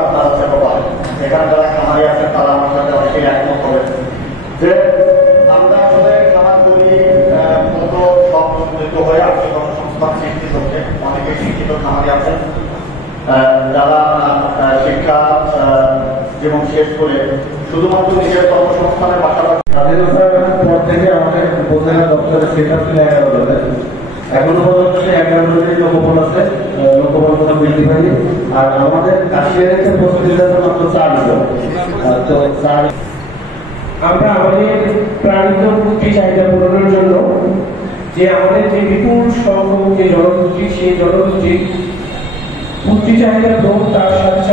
আপনারা সেটা পারেন। এখানে যারা খামারি আছেন তারা আমার সাথে অবশ্যই একমত হবেন যে আমরা আসলে খামার করি মূলত সব সম্মিলিত হয়ে আর্থিক কর্মসংস্থান সৃষ্টি করতে। অনেকে শিক্ষিত খামারি আছেন যারা শিক্ষা জীবন শেষ করে শুধুমাত্র নিজের কর্মসংস্থানের পাশাপাশি স্বাধীনতার পর থেকে আমাদের উপজেলা দপ্তরের সেটা ছিল 11 জনের। এখনো পর্যন্ত 11 জনের লোকবল আছে, লোকবল কোনো বৃদ্ধি পায়নি। আর আমাদের কাশিয়ারিতে প্রতিযোগিতা মাত্র 4 জন। তো আমরা আমাদের প্রাণিত পুষ্টি চাহিদা পূরণের জন্য যে আমাদের যে বিপুল সংখ্যক যে জনগোষ্ঠী, সেই জনগোষ্ঠীর পুষ্টি চাহিদা পূরণ তার সাথে